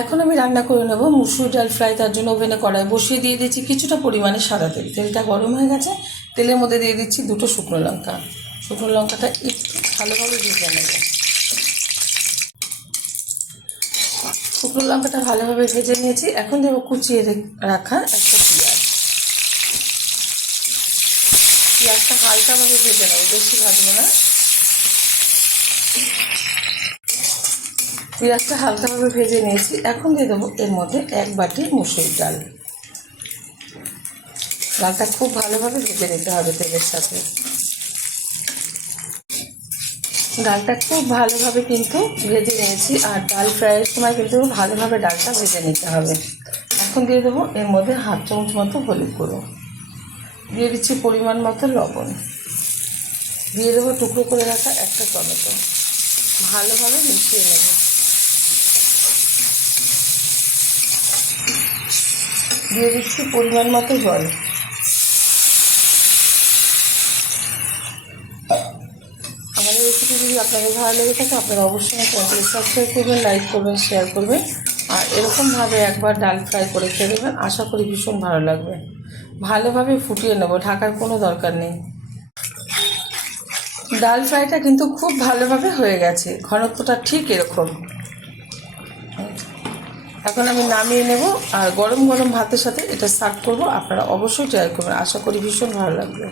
এখন আমি রান্না করে নেব মুসুর ডাল ফ্রাই। তার জন্য ওভেনে কড়াই বসিয়ে দিয়ে দিচ্ছি কিছুটা পরিমাণে সাদা তেল। তেলটা গরম হয়ে গেছে, তেলের মধ্যে দিয়ে দিচ্ছি দুটো শুকনো লঙ্কা। শুকনো লঙ্কাটা একটু ভালোভাবে ভেজে নেব। শুকনো লঙ্কাটা ভালোভাবে ভেজে নিয়েছি। এখন দেবো কুচিয়ে রাখা একটা পেঁয়াজ। পেঁয়াজটা হালকাভাবে ভেজে নেবো, বেশি ভাজবো না। পেঁয়াজটা হালকাভাবে ভেজে নিয়েছি। এখন দিয়ে দেবো এর মধ্যে 1 বাটি মুসুর ডাল। ডালটা খুব ভালোভাবে ভেজে নিতে হবে তেলের সাথে। ডালটা খুব ভালোভাবে কিন্তু ভেজে নিয়েছি, আর ডাল ফ্রাইয়ের সময় কিন্তু ভালোভাবে ডালটা ভেজে নিতে হবে। এখন দিয়ে দেবো এর মধ্যে 1/2 চামচ মতো হলুদ গুঁড়ো, দিয়ে দিচ্ছি পরিমাণ মতো লবণ, দিয়ে দেবো টুকরো করে রাখা একটা টমেটো। ভালোভাবে মিশিয়ে নেব। দিয়ে দিচ্ছি পরিমাণ মতো জল। আমাদের রেসিপি যদি আপনাদের ভালো লেগে থাকে আপনারা অবশ্যই চ্যানেলটি সাবস্ক্রাইব করবেন, লাইক করবেন, শেয়ার করবেন, আর এরকমভাবে একবার ডাল ফ্রাই করে খেয়ে দেবেন। আশা করি ভীষণ ভালো লাগবে। ভালোভাবে ফুটিয়ে নেব, ঢাকার কোনো দরকার নেই। ডাল ফ্রাইটা কিন্তু খুব ভালোভাবে হয়ে গেছে, ঘনত্বটা ঠিক এরকম। এখন আমি নামিয়ে নেব, আর গরম গরম ভাতের সাথে এটা সার্ভ করব। আপনারা অবশ্যই ট্রাই করবেন, আশা করি ভীষণ ভালো লাগবে।